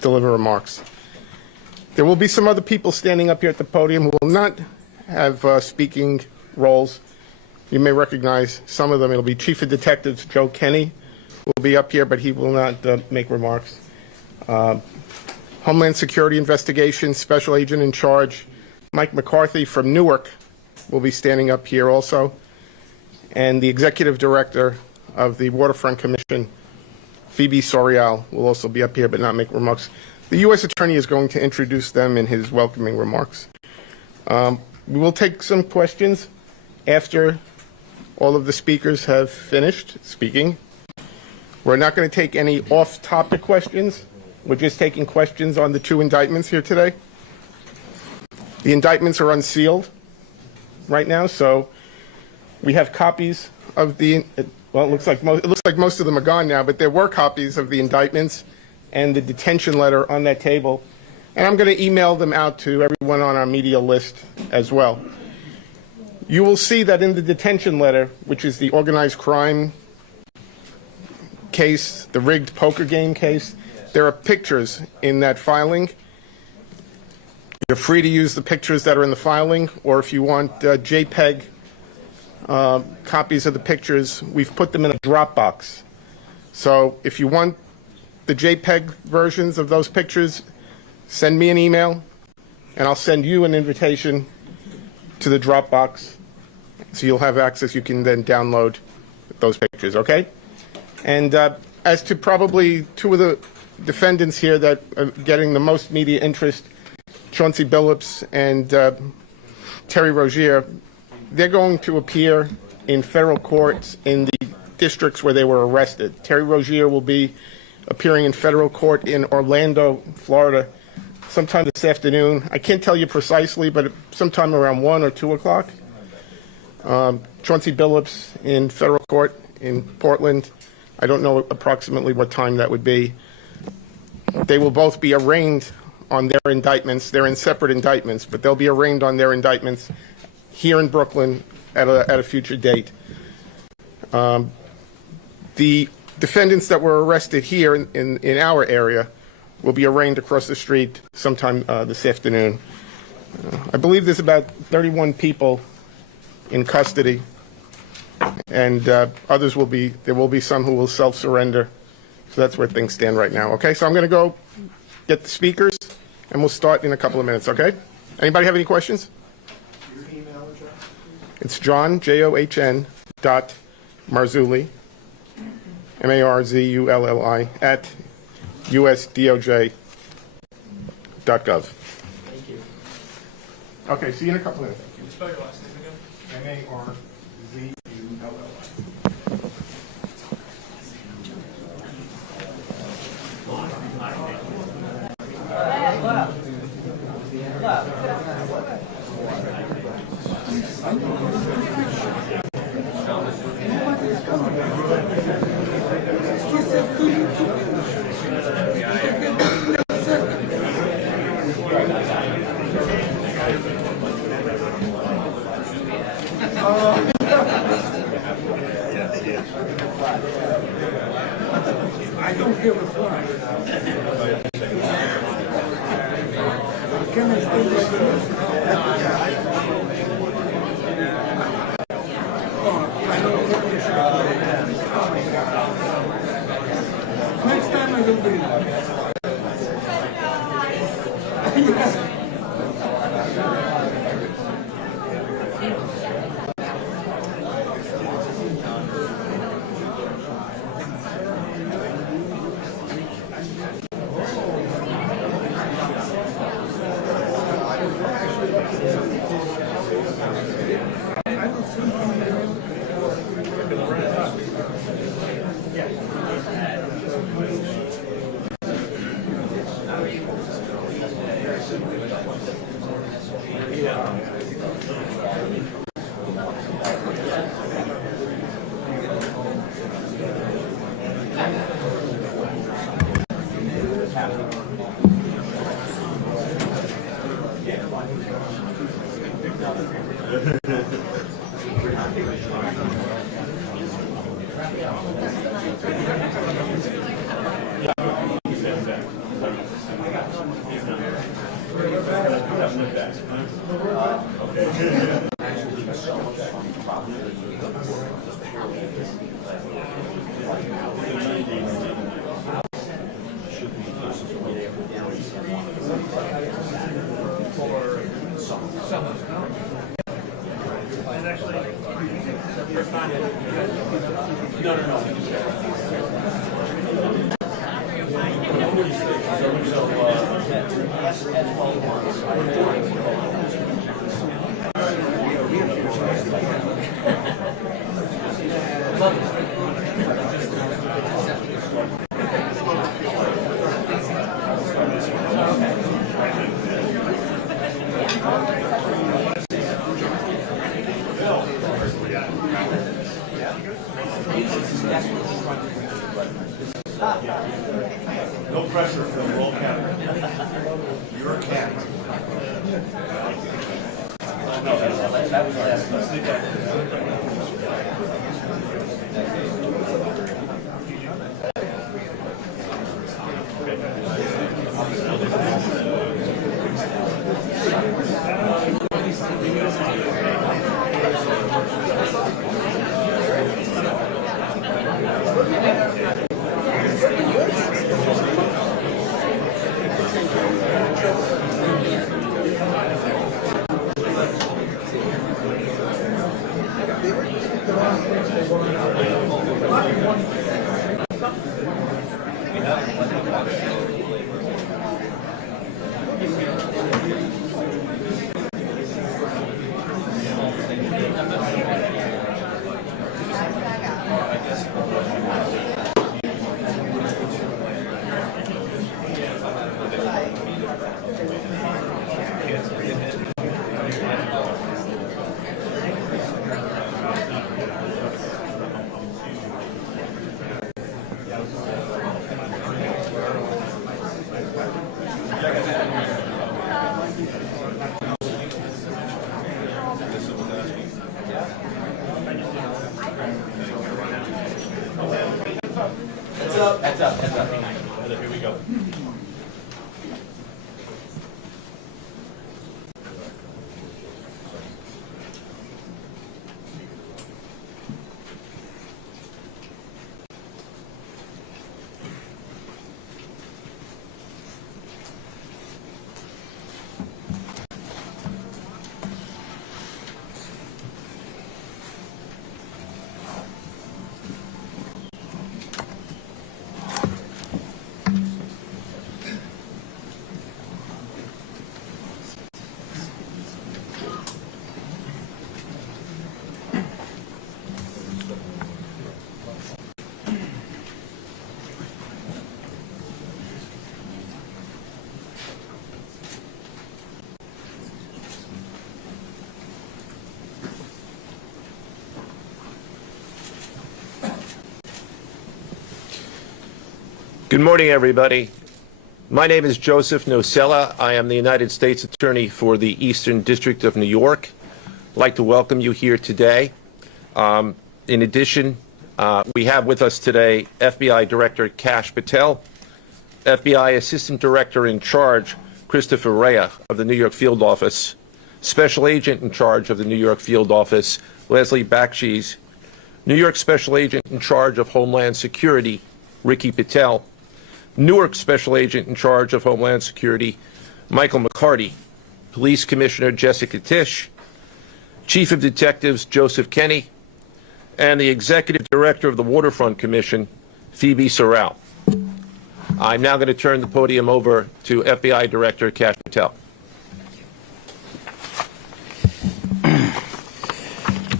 deliver remarks. There will be some other people standing up here at the podium who will not have speaking roles. You may recognize some of them. It'll be Chief of Detectives Joe Kenny will be up here, but he will not make remarks. Homeland Security Investigation Special Agent in Charge Mike McCarthy from Newark will be standing up here also. And the Executive Director of the Waterfront Commission, Phoebe Sorial, will also be up here but not make remarks. The U.S. Attorney is going to introduce them in his welcoming remarks. We will take some questions after all of the speakers have finished speaking. We're not going to take any off-topic questions. We're just taking questions on the two indictments here today. The indictments are unsealed right now, so we have copies of the, well, it looks like most of them are gone now, but there were copies of the indictments and the detention letter on that table. And I'm going to email them out to everyone on our media list as well. You will see that in the detention letter, which is the organized crime case, the rigged poker game case, there are pictures in that filing. You're free to use the pictures that are in the filing, or if you want JPEG copies of the pictures, we've put them in a Dropbox. So if you want the JPEG versions of those pictures, send me an email, and I'll send you an invitation to the Dropbox, so you'll have access. You can then download those pictures, okay? And as to probably two of the defendants here that are getting the most media interest, Chauncey Billups and Terry Rozier, they're going to appear in federal courts in the districts where they were arrested. Terry Rozier will be appearing in federal court in Orlando, Florida, sometime this afternoon. I can't tell you precisely, but sometime around 1 or 2 o'clock. Chauncey Billups in federal court in Portland. I don't know approximately what time that would be. They will both be arraigned on their indictments. They're in separate indictments, but they'll be arraigned on their indictments here in Brooklyn at a future date. The defendants that were arrested here in our area will be arraigned across the street sometime this afternoon. I believe there's about 31 people in custody, and there will be some who will self-surrender. So that's where things stand right now. Okay, so I'm going to go get the speakers, and we'll start in a couple of minutes, okay? Anybody have any questions? Your email address? It's John, John, Marzulli, Marzulli, at usdoj.gov. Thank you. Okay, see you in a couple of minutes. Can you spell your last name again? Marzulli. I don't give a fly. Can I stay like this? Next time I will bring it. No pressure for the roll camera. You're a cat. No, that was last. Let's leave that. Heads up. Here we go. Good morning, everybody. My name is Joseph Nocella. I am the United States Attorney for the Eastern District of New York. I'd like to welcome you here today. In addition, we have with us today FBI Director Kash Patel, FBI Assistant Director in Charge Christopher Rea of the New York Field Office, Special Agent in Charge of the New York Field Office Leslie Bakshies, New York Special Agent in Charge of Homeland Security Ricky Patel, Newark Special Agent in Charge of Homeland Security Michael McCarty, Police Commissioner Jessica Tisch, Chief of Detectives Joseph Kenny, and the Executive Director of the Waterfront Commission, Phoebe Sorrell. I'm now going to turn the podium over to FBI Director Kash Patel.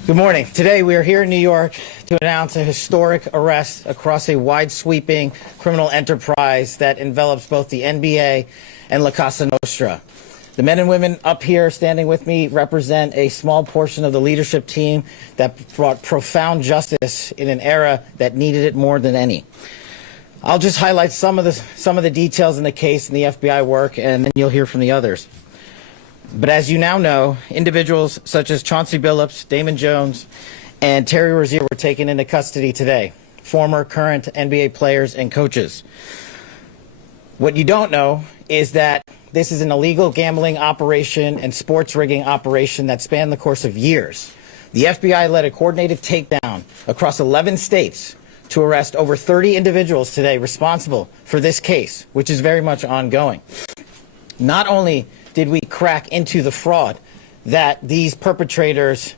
Good morning. Today we are here in New York to announce a historic arrest across a wide-sweeping criminal enterprise that envelops both the NBA and La Cosa Nostra. The men and women up here standing with me represent a small portion of the leadership team that brought profound justice in an era that needed it more than any. I'll just highlight some of the details in the case and the FBI work, and then you'll hear from the others. But as you now know, individuals such as Chauncey Billups, Damon Jones, and Terry Rozier were taken into custody today, former, current NBA players and coaches. What you don't know is that this is an illegal gambling operation and sports rigging operation that spanned the course of years. The FBI led a coordinated takedown across 11 states to arrest over 30 individuals today responsible for this case, which is very much ongoing. Not only did we crack into the fraud that these perpetrators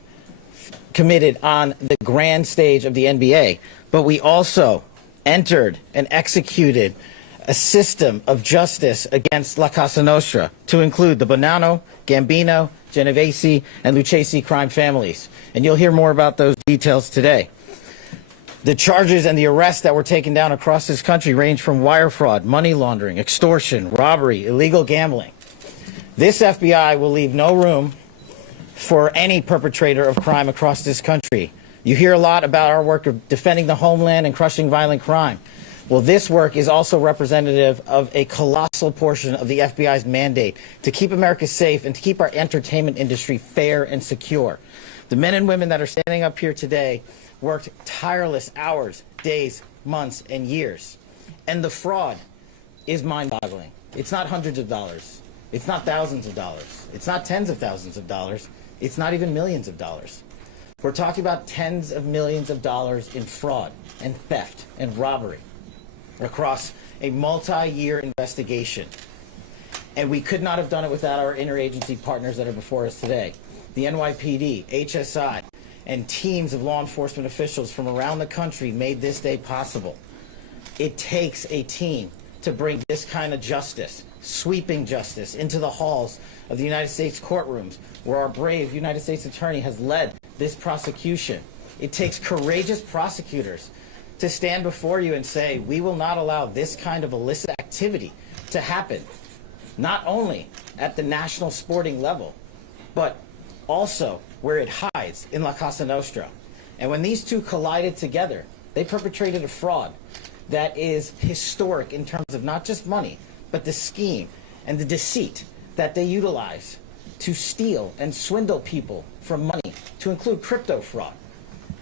committed on the grand stage of the NBA, but we also entered and executed a system of justice against La Cosa Nostra to include the Bonanno, Gambino, Genovese, and Lucchese crime families. And you'll hear more about those details today. The charges and the arrests that were taken down across this country range from wire fraud, money laundering, extortion, robbery, illegal gambling. This FBI will leave no room for any perpetrator of crime across this country. You hear a lot about our work of defending the homeland and crushing violent crime. Well, this work is also representative of a colossal portion of the FBI's mandate to keep America safe and to keep our entertainment industry fair and secure. The men and women that are standing up here today worked tireless hours, days, months, and years. And the fraud is mind-boggling. It's not hundreds of dollars. It's not thousands of dollars. It's not tens of thousands of dollars. It's not even millions of dollars. We're talking about tens of millions of dollars in fraud and theft and robbery across a multi-year investigation. And we could not have done it without our interagency partners that are before us today. The NYPD, HSI, and teams of law enforcement officials from around the country made this day possible. It takes a team to bring this kind of justice, sweeping justice, into the halls of the United States courtrooms, where our brave United States attorney has led this prosecution. It takes courageous prosecutors to stand before you and say, we will not allow this kind of illicit activity to happen, not only at the national sporting level, but also where it hides in La Cosa Nostra. And when these two collided together, they perpetrated a fraud that is historic in terms of not just money, but the scheme and the deceit that they utilize to steal and swindle people from money, to include crypto fraud.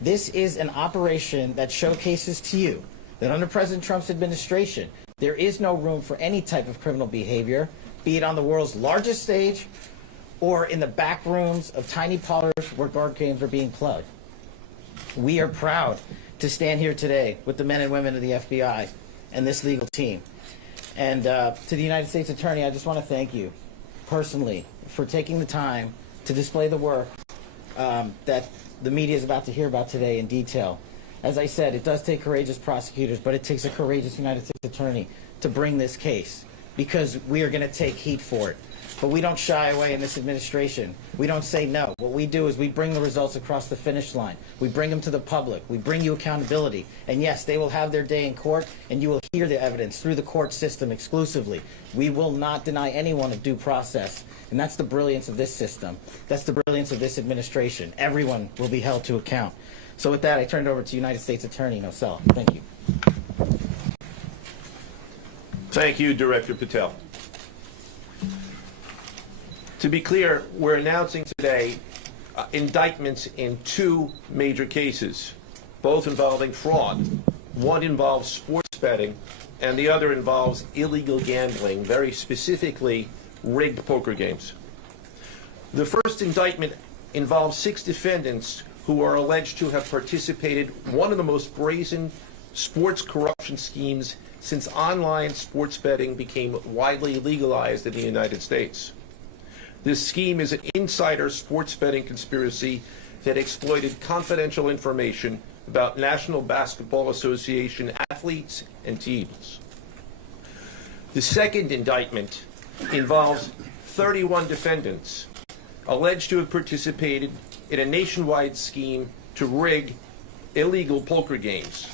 This is an operation that showcases to you that under President Trump's administration, there is no room for any type of criminal behavior, be it on the world's largest stage or in the back rooms of tiny parlors where guard games are being played. We are proud to stand here today with the men and women of the FBI and this legal team. And to the United States Attorney, I just want to thank you personally for taking the time to display the work that the media is about to hear about today in detail. As I said, it does take courageous prosecutors, but it takes a courageous United States Attorney to bring this case, because we are going to take heat for it. But we don't shy away in this administration. We don't say no. What we do is we bring the results across the finish line. We bring them to the public. We bring you accountability. And yes, they will have their day in court, and you will hear the evidence through the court system exclusively. We will not deny anyone a due process. And that's the brilliance of this system. That's the brilliance of this administration. Everyone will be held to account. So with that, I turn it over to United States Attorney Nosella. Thank you. Thank you, Director Patel. To be clear, we're announcing today indictments in two major cases, both involving fraud. One involves sports betting, and the other involves illegal gambling, very specifically rigged poker games. The first indictment involves 6 defendants who are alleged to have participated in one of the most brazen sports corruption schemes since online sports betting became widely legalized in the United States. This scheme is an insider sports betting conspiracy that exploited confidential information about National Basketball Association athletes and teams. The second indictment involves 31 defendants alleged to have participated in a nationwide scheme to rig illegal poker games.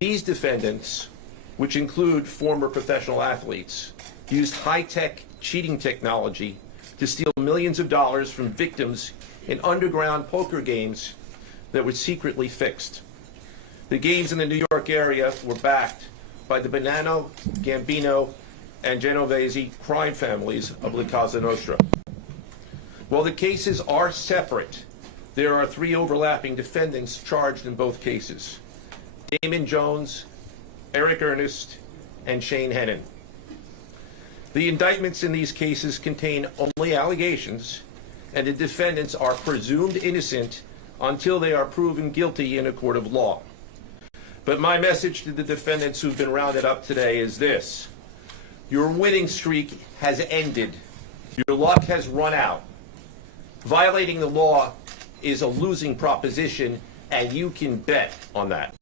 These defendants, which include former professional athletes, used high-tech cheating technology to steal millions of dollars from victims in underground poker games that were secretly fixed. The games in the New York area were backed by the Bonanno, Gambino, and Genovese crime families of La Cosa Nostra. While the cases are separate, there are 3 overlapping defendants charged in both cases: Damon Jones, Eric Ernest, and Shane Hennon. The indictments in these cases contain only allegations, and the defendants are presumed innocent until they are proven guilty in a court of law. But my message to the defendants who've been rounded up today is this: your winning streak has ended. Your luck has run out. Violating the law is a losing proposition, and you can bet on that.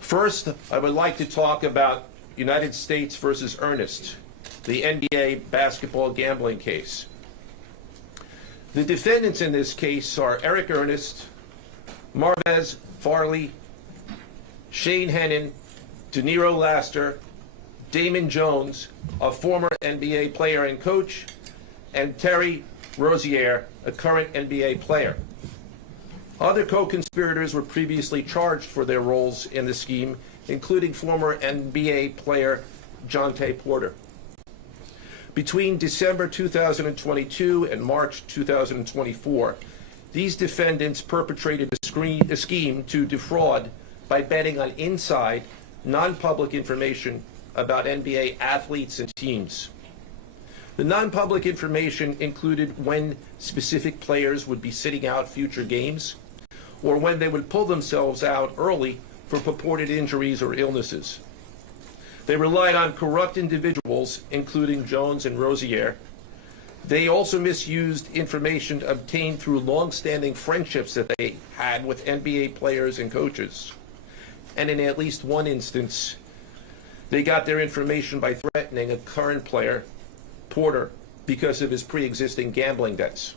First, I would like to talk about United States versus Ernest, the NBA basketball gambling case. The defendants in this case are Eric Ernest, Marvez Farley, Shane Hennon, De Niro Laster, Damon Jones, a former NBA player and coach, and Terry Rozier, a current NBA player. Other co-conspirators were previously charged for their roles in the scheme, including former NBA player Jontay Porter. Between December 2022 and March 2024, these defendants perpetrated a scheme to defraud by betting on inside, non-public information about NBA athletes and teams. The non-public information included when specific players would be sitting out future games, or when they would pull themselves out early for purported injuries or illnesses. They relied on corrupt individuals, including Jones and Rozier. They also misused information obtained through long-standing friendships that they had with NBA players and coaches. And in at least one instance, they got their information by threatening a current player, Porter, because of his pre-existing gambling debts.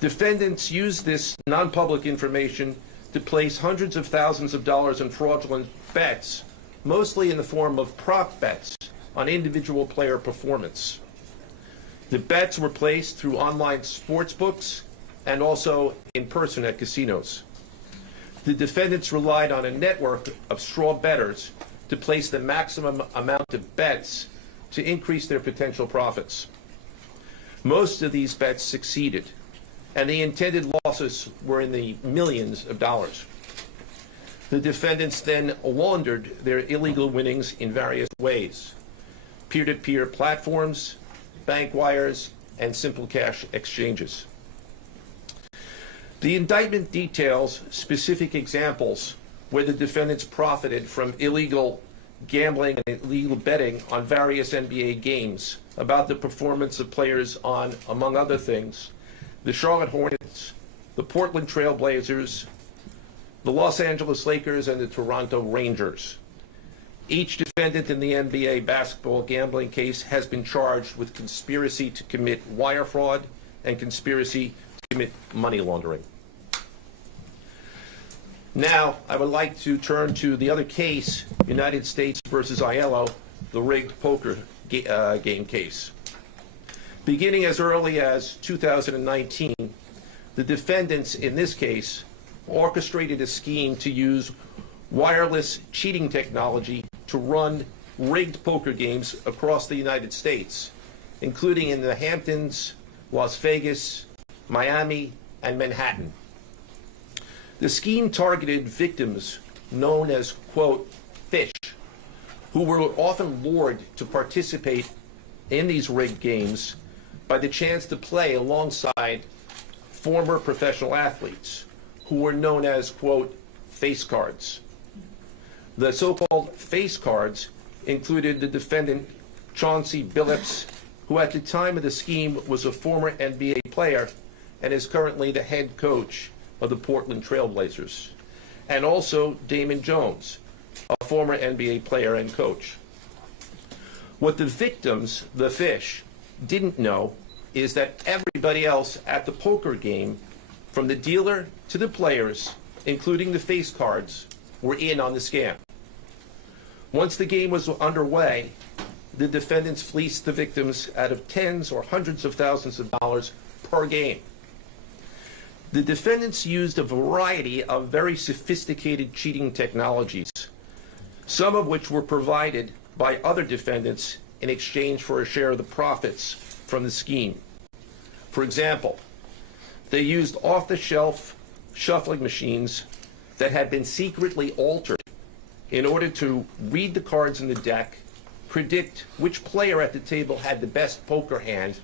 Defendants used this non-public information to place hundreds of thousands of dollars in fraudulent bets, mostly in the form of prop bets on individual player performance. The bets were placed through online sports books and also in person at casinos. The defendants relied on a network of straw bettors to place the maximum amount of bets to increase their potential profits. Most of these bets succeeded, and the intended losses were in the millions of dollars. The defendants then laundered their illegal winnings in various ways: peer-to-peer platforms, bank wires, and simple cash exchanges. The indictment details specific examples where the defendants profited from illegal gambling and illegal betting on various NBA games about the performance of players on, among other things, the Charlotte Hornets, the Portland Trail Blazers, the Los Angeles Lakers, and the Toronto Rangers. Each defendant in the NBA basketball gambling case has been charged with conspiracy to commit wire fraud and conspiracy to commit money laundering. Now, I would like to turn to the other case, United States versus Aiello, the rigged poker game case. Beginning as early as 2019, the defendants in this case orchestrated a scheme to use wireless cheating technology to run rigged poker games across the United States, including in the Hamptons, Las Vegas, Miami, and Manhattan. The scheme targeted victims known as, quote, fish, who were often lured to participate in these rigged games by the chance to play alongside former professional athletes who were known as, quote, face cards. The so-called face cards included the defendant Chauncey Billups, who at the time of the scheme was a former NBA player and is currently the head coach of the Portland Trail Blazers, and also Damon Jones, a former NBA player and coach. What the victims, the fish, didn't know is that everybody else at the poker game, from the dealer to the players, including the face cards, were in on the scam. Once the game was underway, the defendants fleeced the victims out of tens or hundreds of thousands of dollars per game. The defendants used a variety of very sophisticated cheating technologies, some of which were provided by other defendants in exchange for a share of the profits from the scheme. For example, they used off-the-shelf shuffling machines that had been secretly altered in order to read the cards in the deck, predict which player at the table had the best poker hand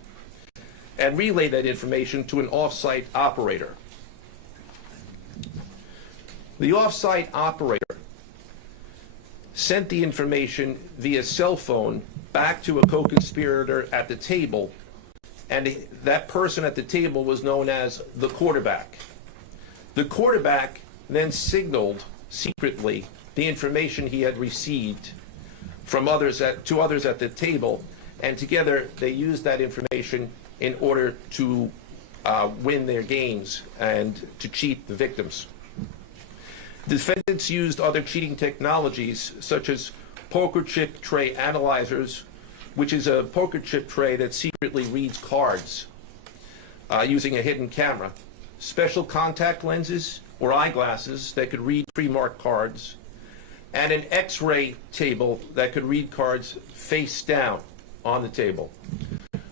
and relay that information to an off-site operator. The off-site operator sent the information via cell phone back to a co-conspirator at the table, and that person at the table was known as the quarterback. The quarterback then signaled secretly the information he had received from to others at the table, and together they used that information in order to win their games and to cheat the victims. Defendants used other cheating technologies such as poker chip tray analyzers, which is a poker chip tray that secretly reads cards using a hidden camera, special contact lenses or eyeglasses that could read pre-marked cards, and an X-ray table that could read cards face down on the table.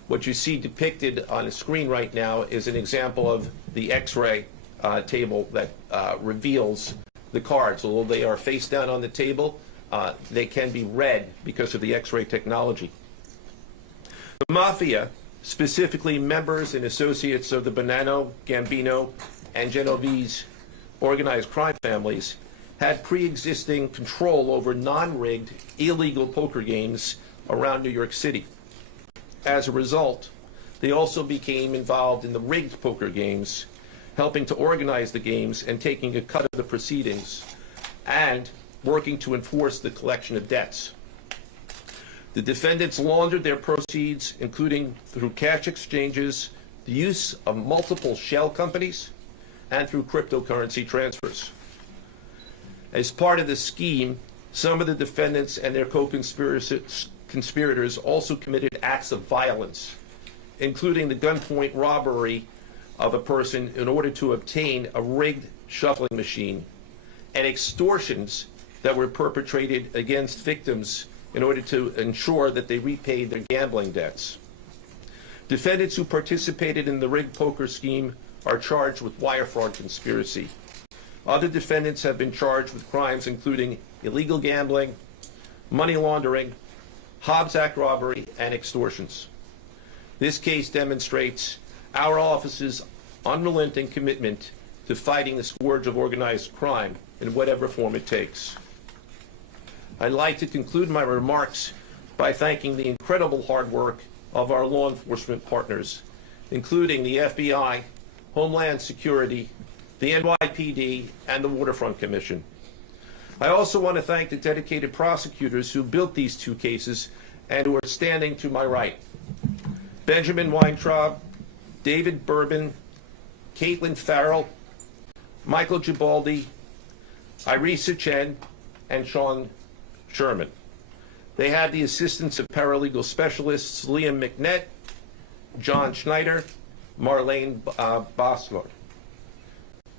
What you see depicted on the screen right now is an example of the X-ray table that reveals the cards. Although they are face down on the table, they can be read because of the X-ray technology. The Mafia, specifically members and associates of the Bonanno, Gambino, and Genovese organized crime families, had pre-existing control over non-rigged, illegal poker games around New York City. As a result, they also became involved in the rigged poker games, helping to organize the games and taking a cut of the proceedings, and working to enforce the collection of debts. The defendants laundered their proceeds, including through cash exchanges, the use of multiple shell companies, and through cryptocurrency transfers. As part of the scheme, some of the defendants and their co-conspirators also committed acts of violence, including the gunpoint robbery of a person in order to obtain a rigged shuffling machine, and extortions that were perpetrated against victims in order to ensure that they repaid their gambling debts. Defendants who participated in the rigged poker scheme are charged with wire fraud conspiracy. Other defendants have been charged with crimes including illegal gambling, money laundering, Hobbs Act robbery, and extortions. This case demonstrates our office's unrelenting commitment to fighting the scourge of organized crime in whatever form it takes. I'd like to conclude my remarks by thanking the incredible hard work of our law enforcement partners, including the FBI, Homeland Security, the NYPD, and the Waterfront Commission. I also want to thank the dedicated prosecutors who built these two cases and who are standing to my right. Benjamin Weintraub, David Bourbon, Caitlin Farrell, Michael Gibaldi, Irisa Chen, and Sean Sherman. They had the assistance of paralegal specialists Liam McNett, John Schneider, Marlene Bosler.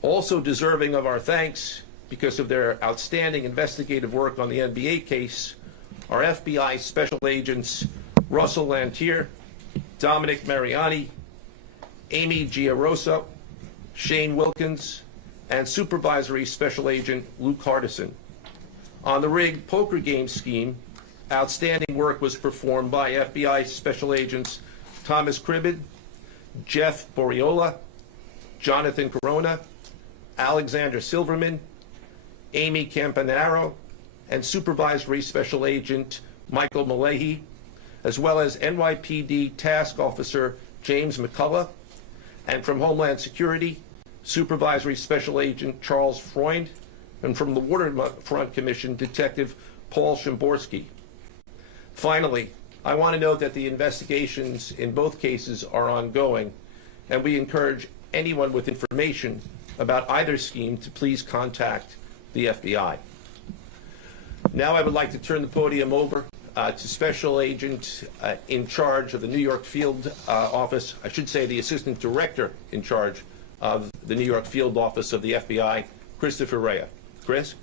Also deserving of our thanks because of their outstanding investigative work on the NBA case are FBI Special Agents Russell Lantier, Dominic Mariani, Amy Giarosa, Shane Wilkins, and Supervisory Special Agent Luke Hardison. On the rigged poker game scheme, outstanding work was performed by FBI Special Agents Thomas Cribbin, Jeff Boriola, Jonathan Corona, Alexander Silverman, Amy Campanaro, and Supervisory Special Agent Michael Malahi, as well as NYPD Task Officer James McCullough, and from Homeland Security, Supervisory Special Agent Charles Freund, and from the Waterfront Commission, Detective Paul Shimborski. Finally, I want to note that the investigations in both cases are ongoing, and we encourage anyone with information about either scheme to please contact the FBI. Now I would like to turn the podium over to Special Agent in charge of the New York Field Office, I should say the Assistant Director in charge of the New York Field Office of the FBI, Christopher Rea. Chris?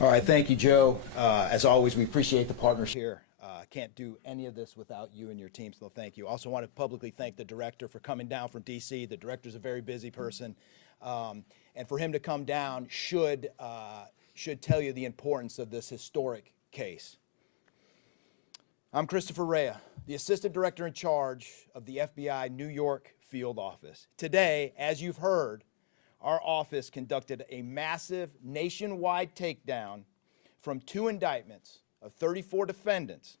All right, thank you, Joe. As always, we appreciate the partners here. Can't do any of this without you and your team, so thank you. Also want to publicly thank the director for coming down from D.C. The director's a very busy person. And for him to come down should tell you the importance of this historic case. I'm Christopher Rea, the Assistant Director in charge of the FBI New York Field Office. Today, as you've heard, our office conducted a massive nationwide takedown from 2 indictments of 34 defendants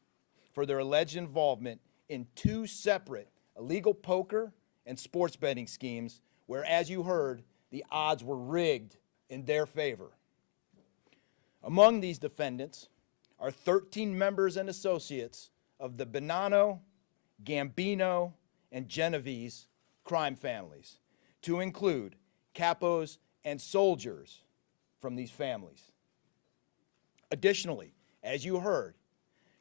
for their alleged involvement in 2 separate illegal poker and sports betting schemes where, as you heard, the odds were rigged in their favor. Among these defendants are 13 members and associates of the Bonanno, Gambino, and Genovese crime families, to include capos and soldiers from these families. Additionally, as you heard,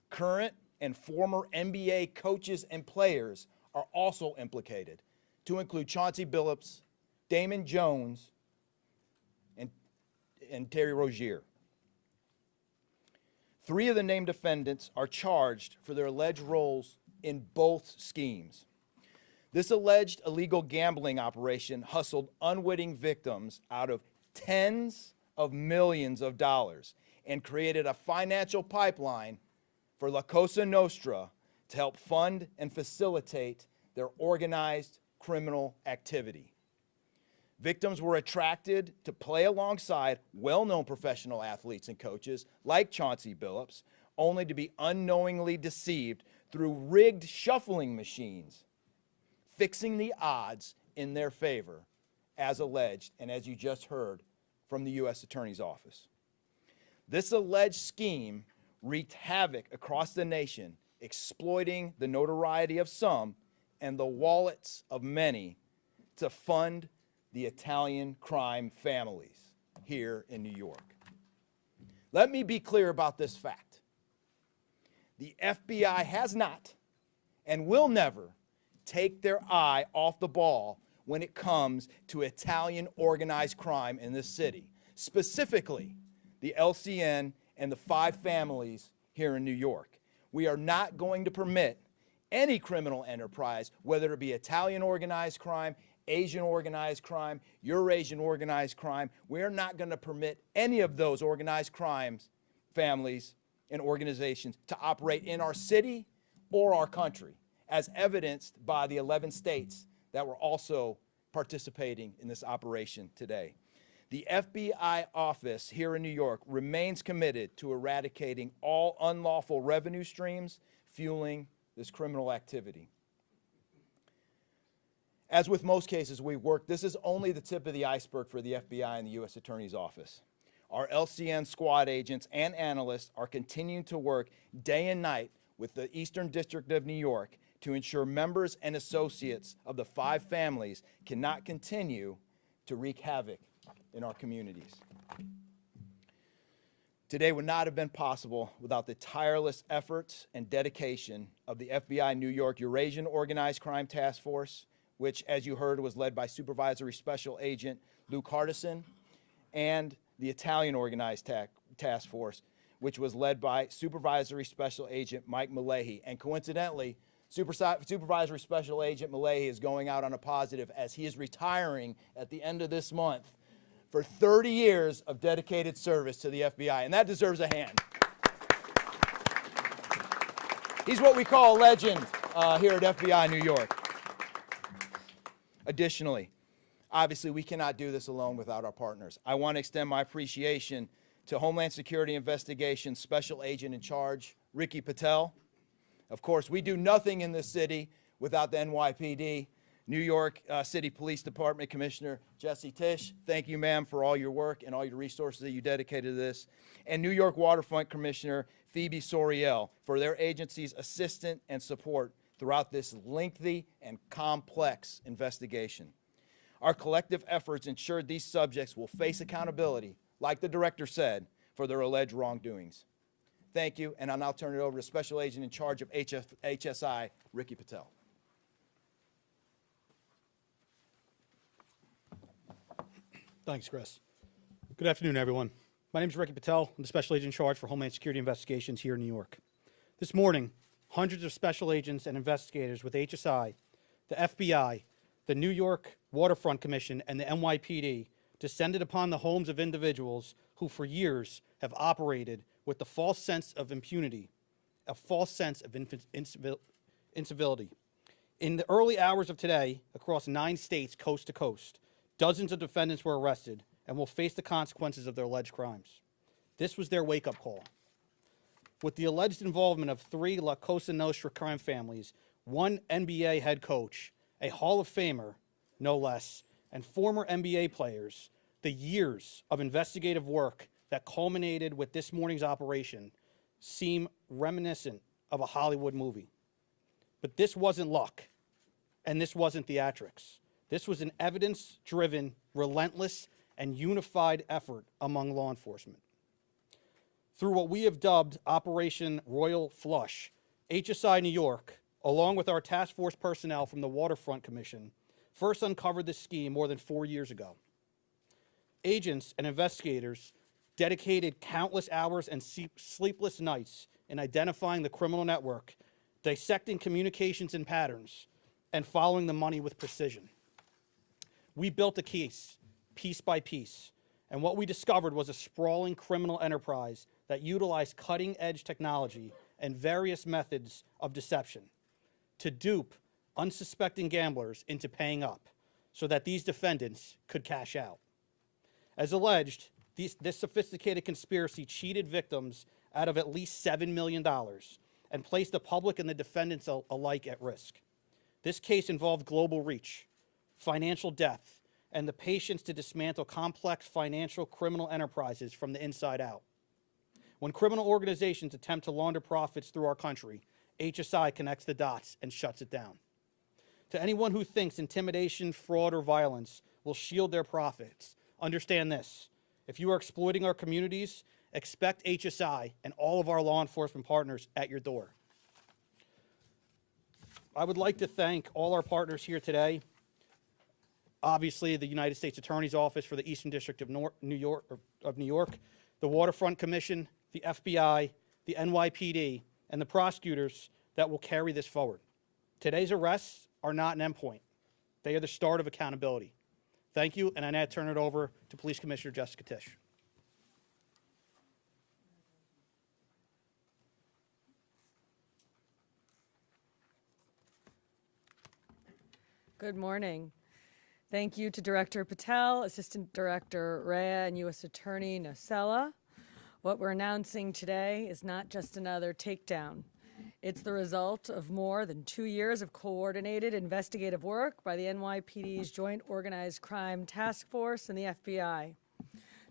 current and former NBA coaches and players are also implicated, to include Chauncey Billups, Damon Jones, and Terry Rozier. 3 of the named defendants are charged for their alleged roles in both schemes. This alleged illegal gambling operation hustled unwitting victims out of tens of millions of dollars and created a financial pipeline for La Cosa Nostra to help fund and facilitate their organized criminal activity. Victims were attracted to play alongside well-known professional athletes and coaches like Chauncey Billups, only to be unknowingly deceived through rigged shuffling machines, fixing the odds in their favor, as alleged and as you just heard from the U.S. Attorney's Office. This alleged scheme wreaked havoc across the nation, exploiting the notoriety of some and the wallets of many to fund the Italian crime families here in New York. Let me be clear about this fact. The FBI has not and will never take their eye off the ball when it comes to Italian organized crime in this city, specifically the LCN and the 5 families here in New York. We are not going to permit any criminal enterprise, whether it be Italian organized crime, Asian organized crime, Eurasian organized crime. We're not going to permit any of those organized crimes, families, and organizations to operate in our city or our country, as evidenced by the 11 states that were also participating in this operation today. The FBI office here in New York remains committed to eradicating all unlawful revenue streams fueling this criminal activity. As with most cases we've worked, this is only the tip of the iceberg for the FBI and the U.S. Attorney's Office. Our LCN squad agents and analysts are continuing to work day and night with the Eastern District of New York to ensure members and associates of the 5 families cannot continue to wreak havoc in our communities. Today would not have been possible without the tireless efforts and dedication of the FBI New York Eurasian Organized Crime Task Force, which, as you heard, was led by Supervisory Special Agent Luke Hardison, and the Italian Organized Task Force, which was led by Supervisory Special Agent Mike Malahi. And coincidentally, Supervisory Special Agent Malahi is going out on a positive as he is retiring at the end of this month for 30 years of dedicated service to the FBI, and that deserves a hand. He's what we call a legend here at FBI New York. Additionally, obviously, we cannot do this alone without our partners. I want to extend my appreciation to Homeland Security Investigations Special Agent in Charge, Ricky Patel. Of course, we do nothing in this city without the NYPD. New York City Police Department Commissioner Jesse Tisch, thank you, ma'am, for all your work and all your resources that you dedicated to this. And New York Waterfront Commissioner Phoebe Soriel for their agency's assistance and support throughout this lengthy and complex investigation. Our collective efforts ensured these subjects will face accountability, like the director said, for their alleged wrongdoings. Thank you, and I'll now turn it over to Special Agent in charge of HSI, Ricky Patel. Thanks, Chris. Good afternoon, everyone. My name is Ricky Patel. I'm the Special Agent in charge for Homeland Security Investigations here in New York. This morning, hundreds of special agents and investigators with HSI, the FBI, the New York Waterfront Commission, and the NYPD descended upon the homes of individuals who for years have operated with the false sense of impunity, a false sense of incivility. In the early hours of today, across 9 states, coast to coast, dozens of defendants were arrested and will face the consequences of their alleged crimes. This was their wake-up call. With the alleged involvement of 3 La Cosa Nostra crime families, 1 NBA head coach, a Hall of Famer, no less, and former NBA players, the years of investigative work that culminated with this morning's operation seem reminiscent of a Hollywood movie. But this wasn't luck, and this wasn't theatrics. This was an evidence-driven, relentless, and unified effort among law enforcement. Through what we have dubbed Operation Royal Flush, HSI New York, along with our task force personnel from the Waterfront Commission, first uncovered this scheme more than 4 years ago. Agents and investigators dedicated countless hours and sleepless nights in identifying the criminal network, dissecting communications and patterns, and following the money with precision. We built a case, piece by piece, and what we discovered was a sprawling criminal enterprise that utilized cutting-edge technology and various methods of deception to dupe unsuspecting gamblers into paying up so that these defendants could cash out. As alleged, this sophisticated conspiracy cheated victims out of at least $7 million and placed the public and the defendants alike at risk. This case involved global reach, financial depth, and the patience to dismantle complex financial criminal enterprises from the inside out. When criminal organizations attempt to launder profits through our country, HSI connects the dots and shuts it down. To anyone who thinks intimidation, fraud, or violence will shield their profits, understand this. If you are exploiting our communities, expect HSI and all of our law enforcement partners at your door. I would like to thank all our partners here today. Obviously, the United States Attorney's Office for the Eastern District of New York, the Waterfront Commission, the FBI, the NYPD, and the prosecutors that will carry this forward. Today's arrests are not an endpoint. They are the start of accountability. Thank you, and I now turn it over to Police Commissioner Jessica Tisch. Good morning. Thank you to Director Patel, Assistant Director Rea, and U.S. Attorney Nocella. What we're announcing today is not just another takedown. It's the result of more than 2 years of coordinated investigative work by the NYPD's Joint Organized Crime Task Force and the FBI.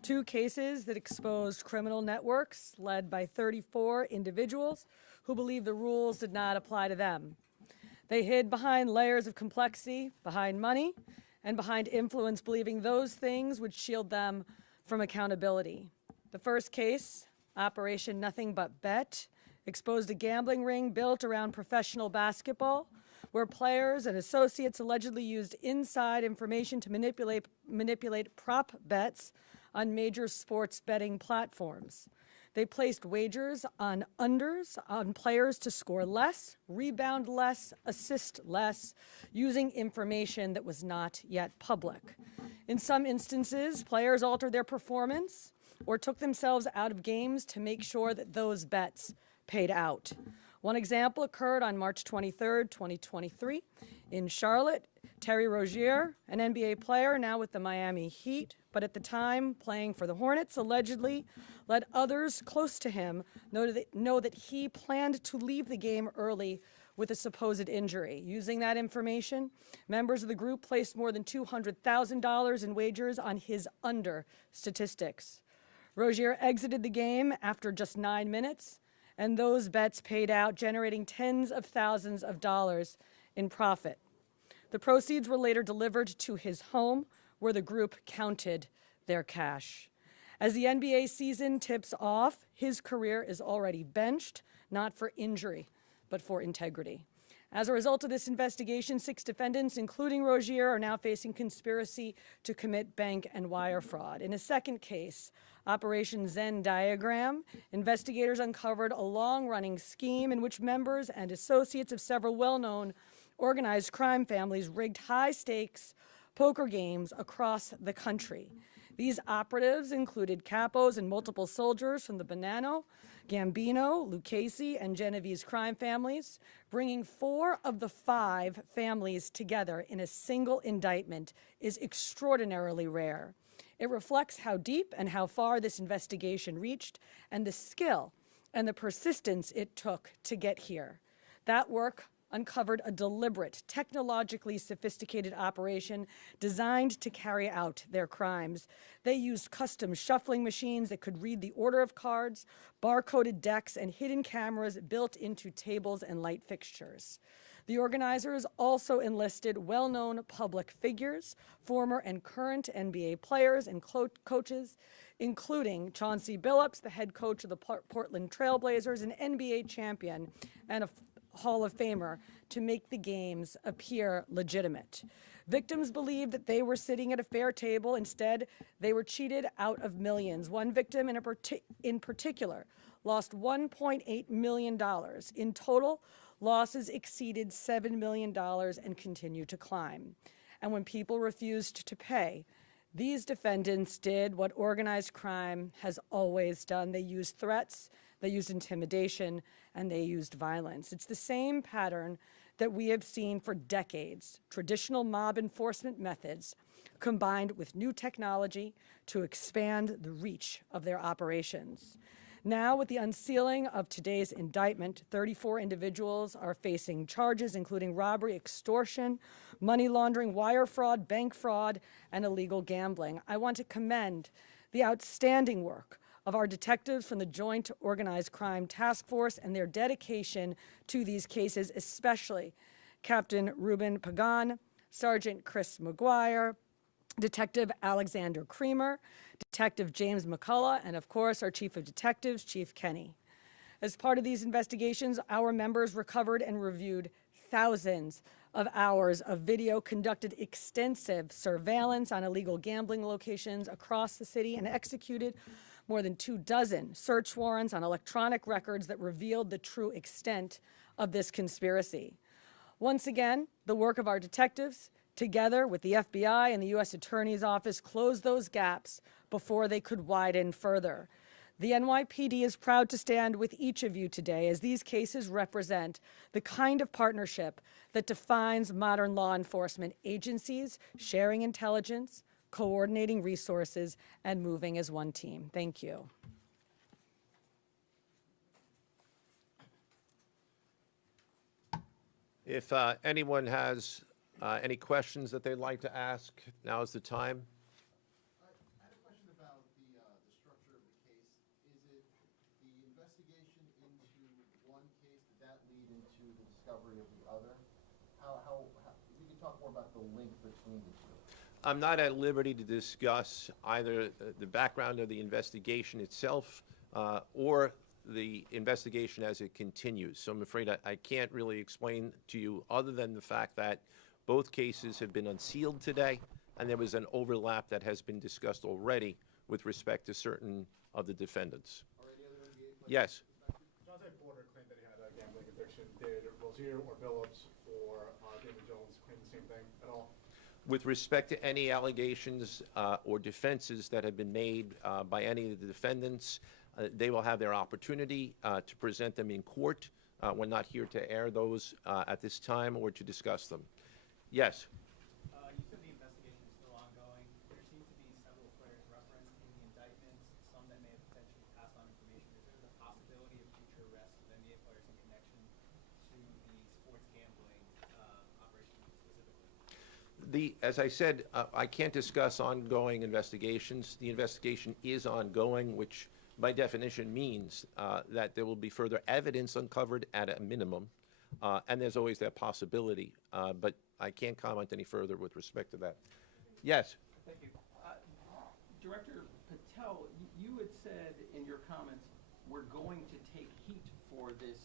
2 cases that exposed criminal networks led by 34 individuals who believed the rules did not apply to them. They hid behind layers of complexity, behind money, and behind influence, believing those things would shield them from accountability. The first case, Operation Nothing But Bet, exposed a gambling ring built around professional basketball, where players and associates allegedly used inside information to manipulate prop bets on major sports betting platforms. They placed wagers on unders on players to score less, rebound less, assist less, using information that was not yet public. In some instances, players altered their performance or took themselves out of games to make sure that those bets paid out. One example occurred on March 23rd, 2023 in Charlotte. Terry Rozier, an NBA player now with the Miami Heat, but at the time playing for the Hornets, allegedly let others close to him know that he planned to leave the game early with a supposed injury. Using that information, members of the group placed more than $200,000 in wagers on his under statistics. Rozier exited the game after just 9 minutes, and those bets paid out, generating tens of thousands of dollars in profit. The proceeds were later delivered to his home, where the group counted their cash. As the NBA season tips off, his career is already benched, not for injury, but for integrity. As a result of this investigation, 6 defendants, including Rozier, are now facing conspiracy to commit bank and wire fraud. In a second case, Operation Zen Diagram, investigators uncovered a long-running scheme in which members and associates of several well-known organized crime families rigged high-stakes poker games across the country. These operatives included capos and multiple soldiers from the Bonanno, Gambino, Lucchese, and Genovese crime families. Bringing 4 of the 5 families together in a single indictment is extraordinarily rare. It reflects how deep and how far this investigation reached, and the skill and the persistence it took to get here. That work uncovered a deliberate, technologically sophisticated operation designed to carry out their crimes. They used custom shuffling machines that could read the order of cards, barcoded decks, and hidden cameras built into tables and light fixtures. The organizers also enlisted well-known public figures, former and current NBA players and coaches, including Chauncey Billups, the head coach of the Portland Trail Blazers, an NBA champion and a Hall of Famer, to make the games appear legitimate. Victims believed that they were sitting at a fair table. Instead, they were cheated out of millions. One victim in particular lost $1.8 million. In total, losses exceeded $7 million and continue to climb. And when people refused to pay, these defendants did what organized crime has always done. They used threats, they used intimidation, and they used violence. It's the same pattern that we have seen for decades: traditional mob enforcement methods combined with new technology to expand the reach of their operations. Now, with the unsealing of today's indictment, 34 individuals are facing charges including robbery, extortion, money laundering, wire fraud, bank fraud, and illegal gambling. I want to commend the outstanding work of our detectives from the Joint Organized Crime Task Force and their dedication to these cases, especially Captain Ruben Pagan, Sergeant Chris McGuire, Detective Alexander Creamer, Detective James McCullough, and of course, our Chief of Detectives, Chief Kenny. As part of these investigations, our members recovered and reviewed thousands of hours of video, conducted extensive surveillance on illegal gambling locations across the city, and executed more than 24 search warrants on electronic records that revealed the true extent of this conspiracy. Once again, the work of our detectives, together with the FBI and the U.S. Attorney's Office, closed those gaps before they could widen further. The NYPD is proud to stand with each of you today, as these cases represent the kind of partnership that defines modern law enforcement agencies, sharing intelligence, coordinating resources, and moving as one team. Thank you. If anyone has any questions that they'd like to ask, now is the time. I had a question about the structure of the case. Is it the investigation into one case, did that lead into the discovery of the other? If you could talk more about the link between the two. I'm not at liberty to discuss either the background of the investigation itself or the investigation as it continues. So I'm afraid I can't really explain to you other than the fact that both cases have been unsealed today, and there was an overlap that has been discussed already with respect to certain of the defendants. Yes. Chauncey claimed that he had a gambling addiction. Did Rozier or Billups or Damon Jones claim the same thing at all? With respect to any allegations or defenses that have been made by any of the defendants, they will have their opportunity to present them in court. We're not here to air those at this time or to discuss them. Yes? You said the investigation is still ongoing. There seem to be several players referenced in the indictments, some that may have potentially passed on information. Is there the possibility of future arrests of NBA players in connection to the sports gambling operation specifically? As I said, I can't discuss ongoing investigations. The investigation is ongoing, which by definition means that there will be further evidence uncovered at a minimum, and there's always that possibility, but I can't comment any further with respect to that. Yes? Thank you. Director Patel, you had said in your comments, we're going to take heat for this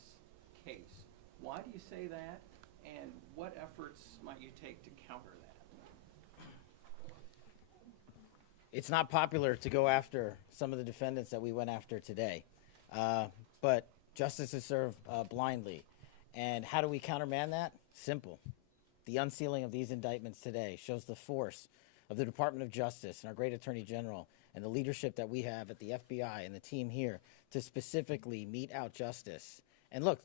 case. Why do you say that, and what efforts might you take to counter that? It's not popular to go after some of the defendants that we went after today, but justice is served blindly. And how do we countermand that? Simple. The unsealing of these indictments today shows the force of the Department of Justice and our great Attorney General and the leadership that we have at the FBI and the team here to specifically mete out justice. And look,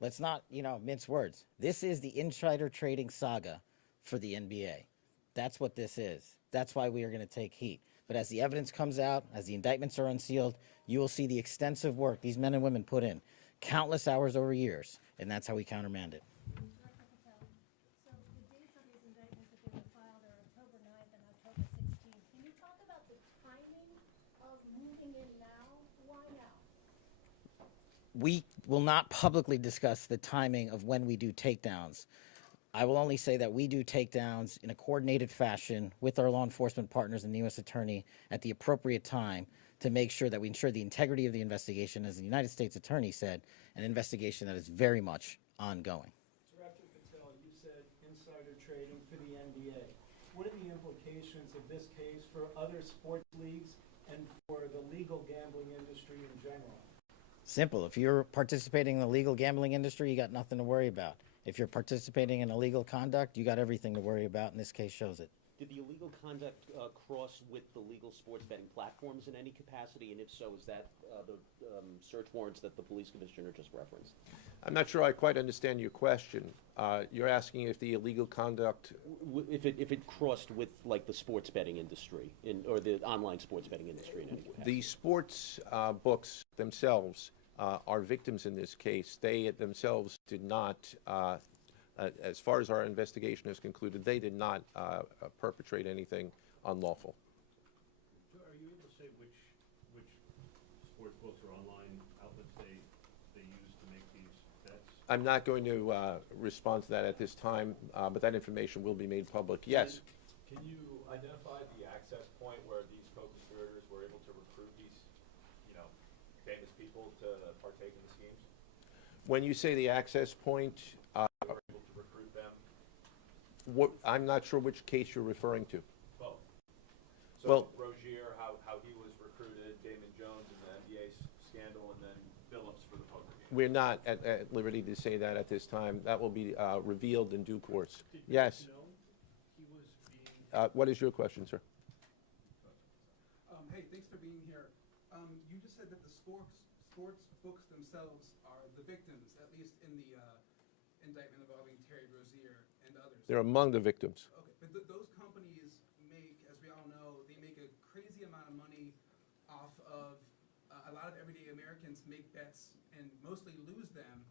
let's not, mince words. This is the insider trading saga for the NBA. That's what this is. That's why we are going to take heat. But as the evidence comes out, as the indictments are unsealed, you will see the extensive work these men and women put in, countless hours over years, and that's how we countermand it. So the dates on these indictments that they were filed are October 9th and October 16th. Can you talk about the timing of moving in now? Why now? We will not publicly discuss the timing of when we do takedowns. I will only say that we do takedowns in a coordinated fashion with our law enforcement partners and the U.S. Attorney at the appropriate time to make sure that we ensure the integrity of the investigation, as the United States Attorney said, an investigation that is very much ongoing. Director Patel, you said insider trading for the NBA. What are the implications of this case for other sports leagues and for the legal gambling industry in general? Simple. If you're participating in the legal gambling industry, you got nothing to worry about. If you're participating in illegal conduct, you got everything to worry about, and this case shows it. Did the illegal conduct cross with the legal sports betting platforms in any capacity? And if so, is that the search warrants that the police commissioner just referenced? I'm not sure I quite understand your question. You're asking if the illegal conduct... If it crossed with, like, the sports betting industry, or the online sports betting industry in any capacity? The sports books themselves are victims in this case. They themselves did not, as far as our investigation has concluded, they did not perpetrate anything unlawful. Are you able to say which sports books or online outlets they use to make these bets? I'm not going to respond to that at this time, but that information will be made public. Yes? Can you identify the access point where these co-conspirators were able to recruit these, famous people to partake in the schemes? When you say the access point, They were able to recruit them? I'm not sure which case you're referring to. Both. So Well, Rozier, how he was recruited, Damon Jones in the NBA scandal, and then Billups for the poker game. we're not at liberty to say that at this time. That will be revealed in due course. Yes? He was being... What is your question, sir? Hey, thanks for being here. You just said that the sports books themselves are the victims, at least in the indictment involving Terry Rozier and others. They're among the victims. Okay, but those companies make, as we all know, they make a crazy amount of money off of a lot of everyday Americans make bets and mostly lose them.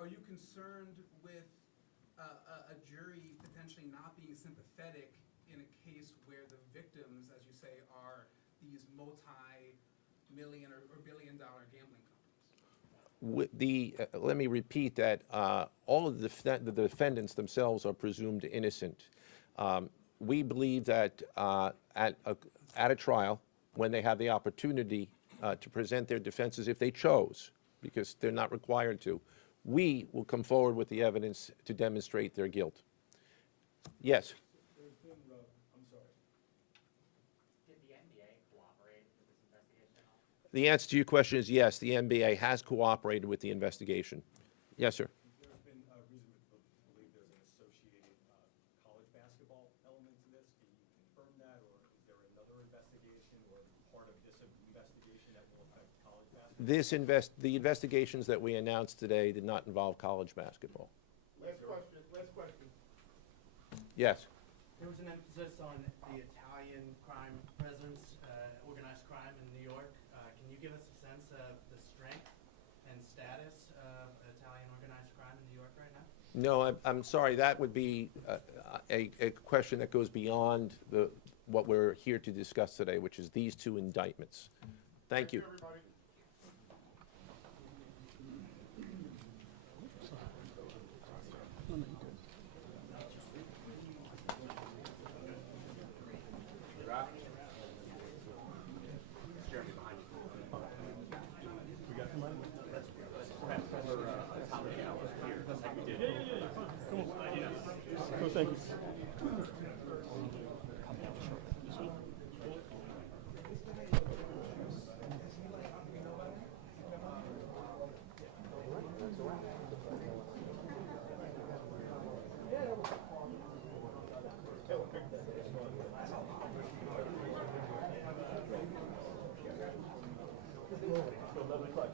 Are you concerned with a jury potentially not being sympathetic in a case where the victims, as you say, are these multi-million or billion-dollar gambling companies? Let me repeat that all of the defendants themselves are presumed innocent. We believe that at a trial, when they have the opportunity to present their defenses, if they chose, because they're not required to, we will come forward with the evidence to demonstrate their guilt. Yes? There's been, I'm sorry. Did the NBA cooperate with this investigation at all? The answer to your question is yes, the NBA has cooperated with the investigation. Yes, sir. There's been reason to believe there's an associated college basketball element to this. Can you confirm that, or is there another investigation or part of this investigation that will affect college basketball? The investigations that we announced today did not involve college basketball. Last question, last question. Yes. There was an emphasis on the Italian crime presence, organized crime in New York. Can you give us a sense of the strength and status of Italian organized crime in New York right now? No, I'm sorry. That would be a question that goes beyond what we're here to discuss today, which is these two indictments. Thank you. Everybody. Thank you. 11 o'clock.